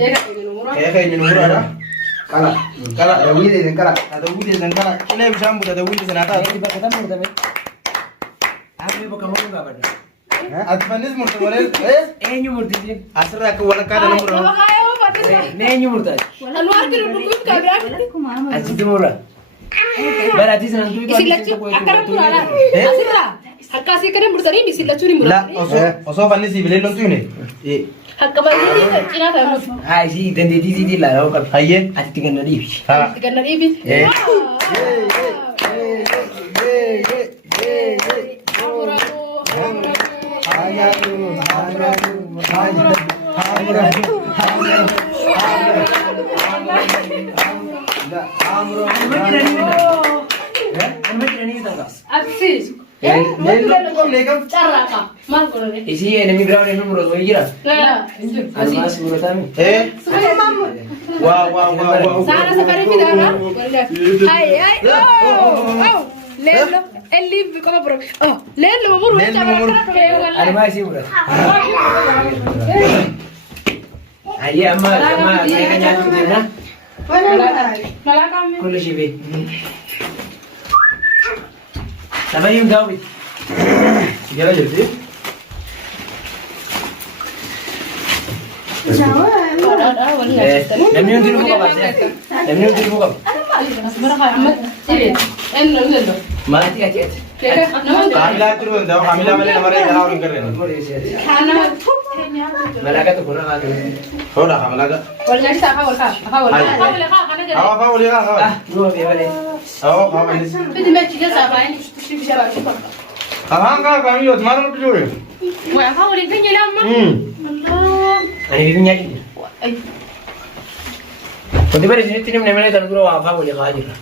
Kayak ini nomor ada. Kala ada wili dan kala. Ada wili dan kala. Ini bisa ambil ada wili senata. Tiba kita mau tapi. Aku ibu kamu enggak pada. Advanis murtad Nyumur tadi. asal aku wala kada nomor. Nyumur tadi. Anwar kira dulu kabel. Aji tu murah. Berarti senang tu itu. Isilacu akar purana. Asira. Hakka sih kene murtari isilacu ni La murah. oso fani si bilen nontu ini. Hakka bagi cina tahu. Hai si dan di lah kau kan. Aye. Ati tinggal nadi. Ha. Tiga nari ibi. Aksis. Cara kah? Mal kono ni. Isi enemy ground ini murah tu kira. Nah, Almas murah tamu. Supaya mamu. Wow. Sana sekali tidak kan? Hai. Oh. Lelo. Eli como pro. Oh, lelo mamur Lelo mamur. Almas sih murah. Aye amma saya hanya tu dia na. Nala kami. Kau sih be. Sama yang jauh. Segala jadi. Demi yang dulu buka pasnya. Demi yang dulu buka. Mati aja. Kamila turun dah. Kamila balik nama dia kalau orang keren. Malaka tu kurang ada. Oh dah Kamila dah. Apa boleh lah. Dua balik. Oh apa ini? Angka kami itu mana nak pergi? Ani bibi nyari. Kau tiba di sini tiada mana mana tanpa apa boleh kau aja.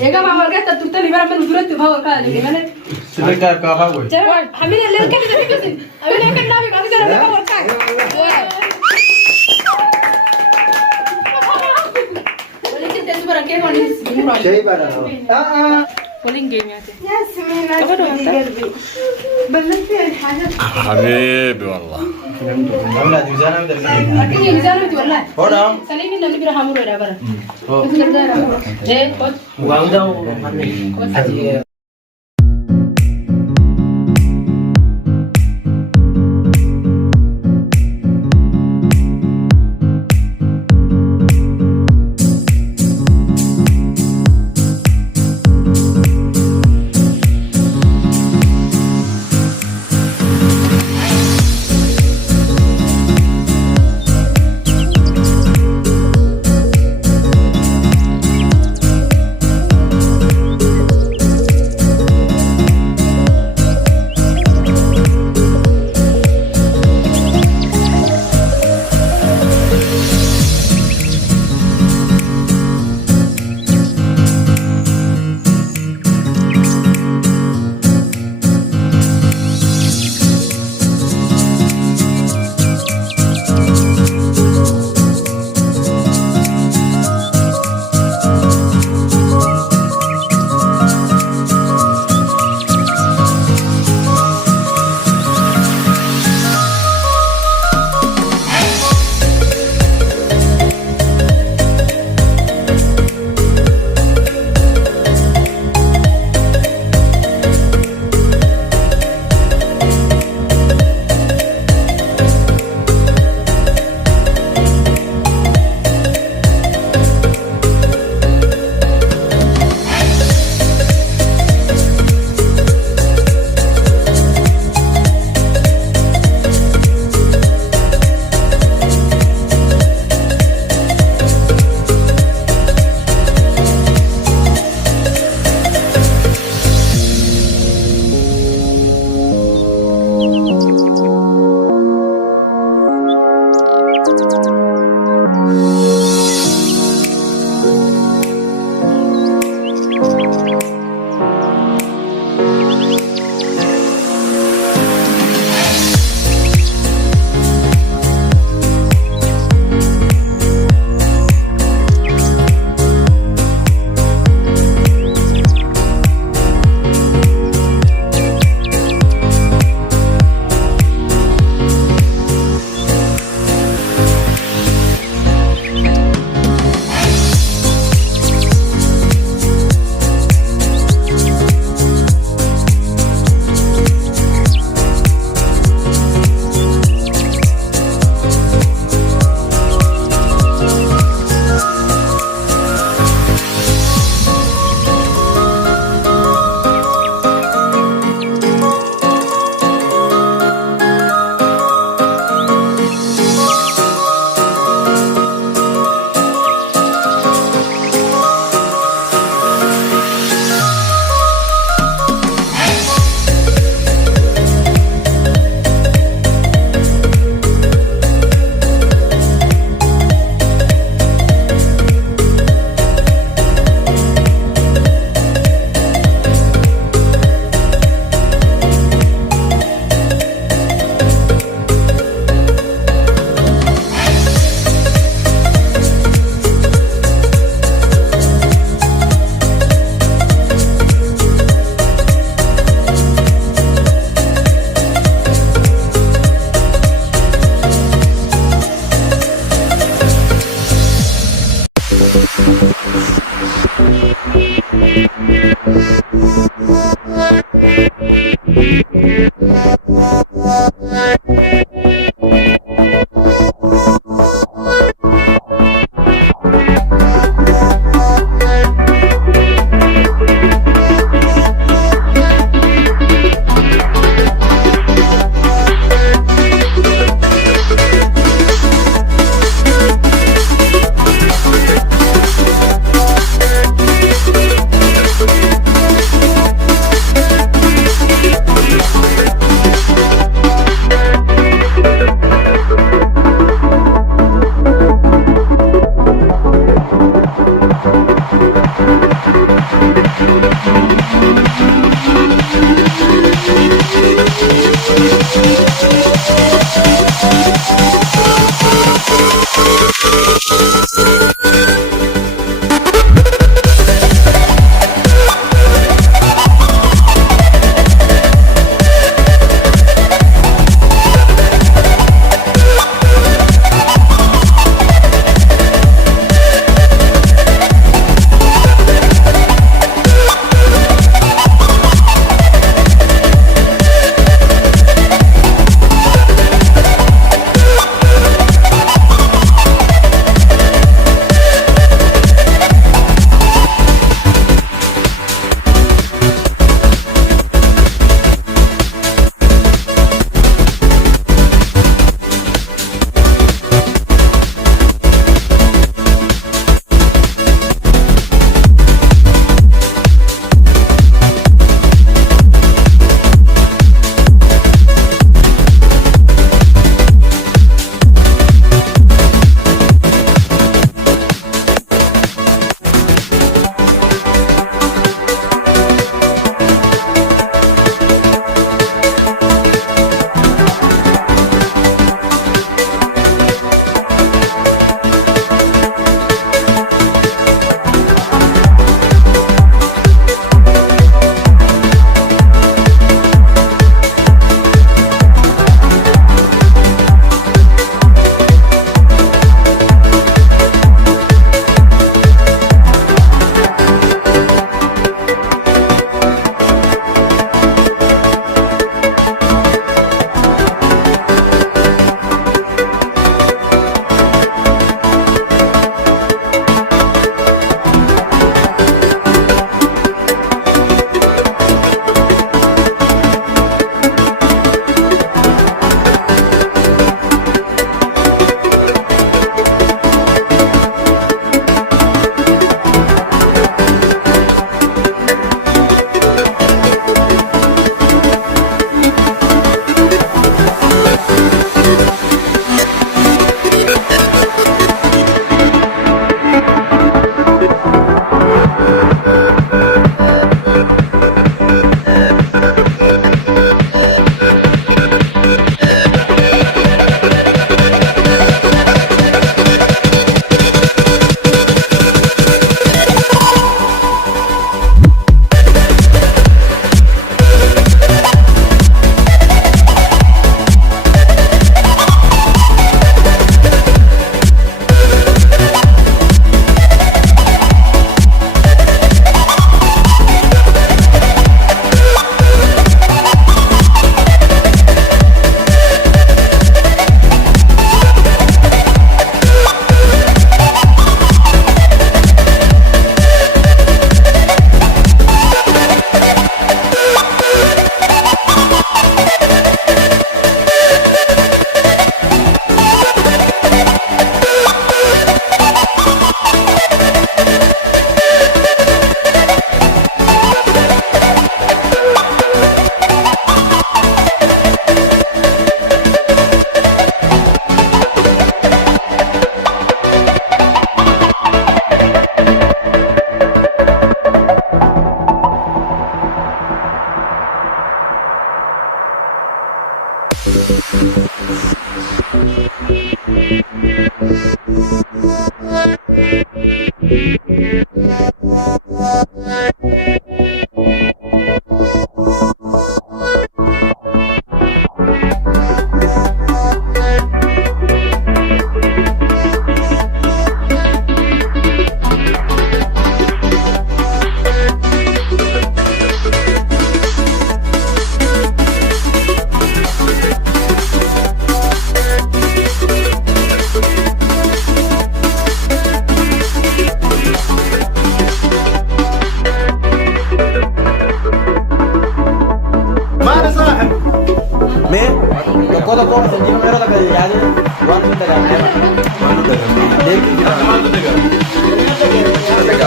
Ega mama kata tu tadi barang menurut tu bawa kali di mana? Sedekah kau apa boleh? Jangan, kami ni lihat kan kita sih. Kami ni kan nabi kami jangan bawa kali. Boleh kita tu barang kau ni murah. Jadi pada. Boleh game ya. حبيبي والله Kamila di sana ada. Lagi ni jangan tu lah. Oh dah. Sali ni nanti berapa murah dah barang. Oh. Kot. Buang dah. Aje.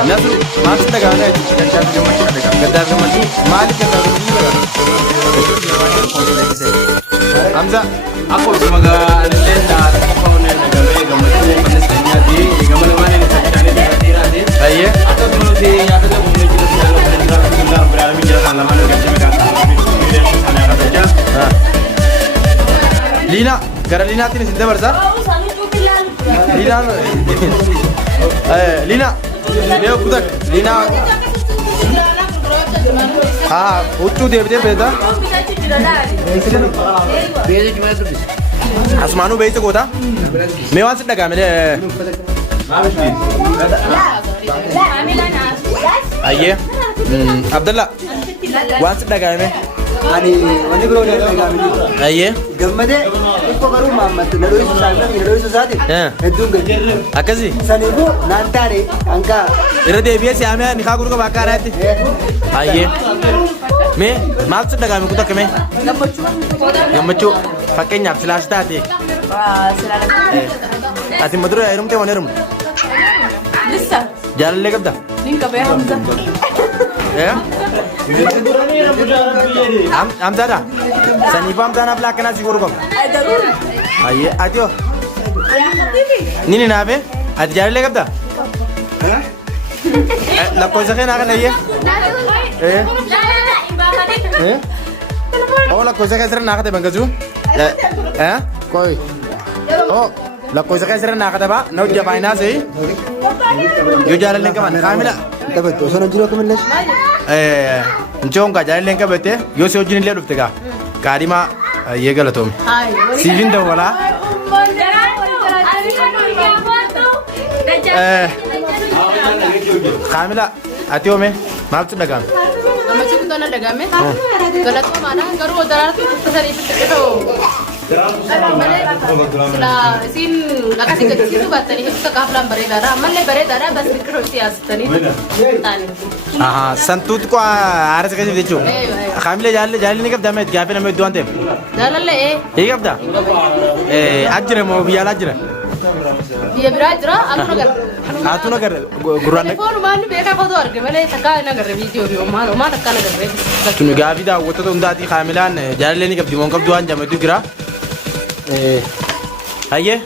Nasıl? Nasıl da gana? Gaddaaf gammachuu maaliif gaddaaf gammachuu? Hamza. Aku cuma gak ada kau nih gambar gambar Palestina di gambar mana nih tadi di Tira di. Aye. Atau dulu di yang ada bumi kita selalu berjalan berjalan jalan mana gaji mereka sana kerja. Lina, gara Lina tini sinta barsa? Lina, Lina, Leo kudak, Lina. Uccu debde beda. Asmanu beise kota. Mewan sedda gamele. Aye. Abdullah. Wan sedda gamele. Ani wani bro ne daga mini. Aye. Gammade ko garu Muhammad nado isu sati. Hedun gaji. Akasi. Sanibu nantare anka. Ira debiye si ame ni khaguru ko bakarati. Aye. Me maal sedda gamele kutak me. Gammachuu. Fakkeenyaaf silaas taate. Ati madura heerum ta'e waan heerum. Lissa. Jaalallee qabda. Ninka bee Hamza. Hamzaadha. Saniifaa Hamzaan aflaa akkanaa si godhu qaba. Ayyee ati hoo. Nini naafe ati jaalallee qabda. Lakkoofsa keenyaa kana iyyee. Oh lakkoofsa keessatti naa kate bangazuu. Koi. Oh lakkoofsa keessatti naa kate baa na hojja faayinaas yoo jaalallee qaban kaamila. Tabattu sana jiro kamallash. Nchoon ka jaalallee qabate yoo si wajjin illee dhufte gaa kaadhimaa yee galatoome. Siifin dawwalaa. Kaamila ati hoome maaltu dhagahame? Gammachuu kun tola dhagahame. Galatoomaadha garuu daraartuu sanii fixxee Sin akkasii gadisiisuu baattanii hedduu takka haflaan bareedaadha. Ammallee bareedaadha bas biqiltuu siyaasatanii taane. Santuutu koo haarasa keessa jechuudha. Kaamilee jaalalli ni qabda meet gaaffii nama hedduu waan ta'eef. Jaalallee Ni qabda? Ajjira moo biyya alaa jira? biyya biraa jira atuma garra. Atuma garra gurraan. Telefoonuma inni beekaa footoo arge malee takka hin agarre viidiyoo fi homaa takka hin agarre. Tuni gaaffii daawwattoota hundaatii kaamilaan jaalallee ni qabdi moo hin qabdu waan jamaddu jira. Hayyee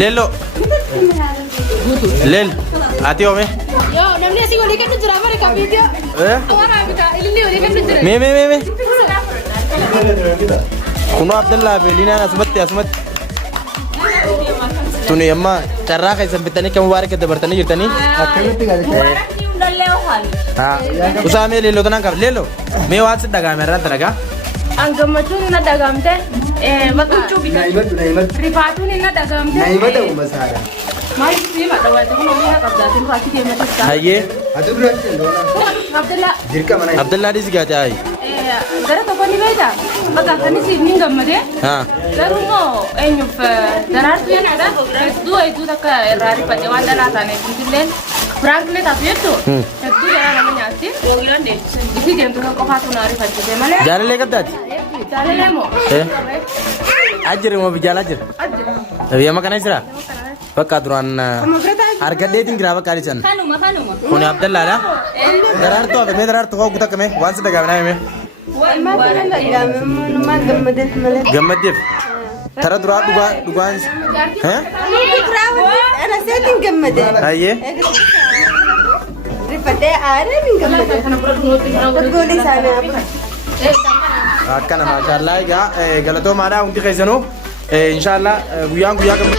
leello leel ati hoome. Yoo namni asii walii kennu jira bara ka viidiyoo. Waraabaa bitaa ililli walii kennu jira. Mee. Kunoo Abdallaa fi Liinaan asumatti. Tuni amma carraa keessan bitanii kan mubaarak dabartanii jirtanii. Akkamitti galate? Usaamee leelloo tanaan qaba. Leelloo mee waan si dhagaame irraan talagaa? An gammachuun na dhagaamte. Maqaa Naimatu. rifaatuun na dhagaamte. Naimata umasaada. Maaliif fi madhawaati kun oomishee qabdaatiin fakkii deematu isaa. Hayyee Atu duratti ndoona. Abdallaa Dirqa mana. Abdallaa dhiisi gaate hayi. gara tokko ni beekta. Bakka akkanis ni gammadee. Garuu immoo eenyuuf daraartuu jedhudha. Hedduu takka irraa rifate waan dhalaa taaneef illee firaankilee taatu jettu. Hedduu garaa nama nyaatti. Isii deemtu kan qofaatu na rifachiise malee. Jaalallee qabdaati? Jaalallee moo? Ajjire moo bijaala ajjire? Biyya makana jira? Bakka duraan argadheetiin jira bakka adisan. Kanuma. Kuni Abdallaadha? Daraartuu hafe mee daraartuu koo guutaa kame waan si dhagaame naame mee? Gammaddeef? Tara duraa dhugaan. Ana seetiin gammade. Hayyee? Rifatee aareen hin gammade. Tokkoon isaanii abbaa. Akkana maashaallah egaa galatoomaadhaa hundi keessanuu inshaallah guyyaa gammadu.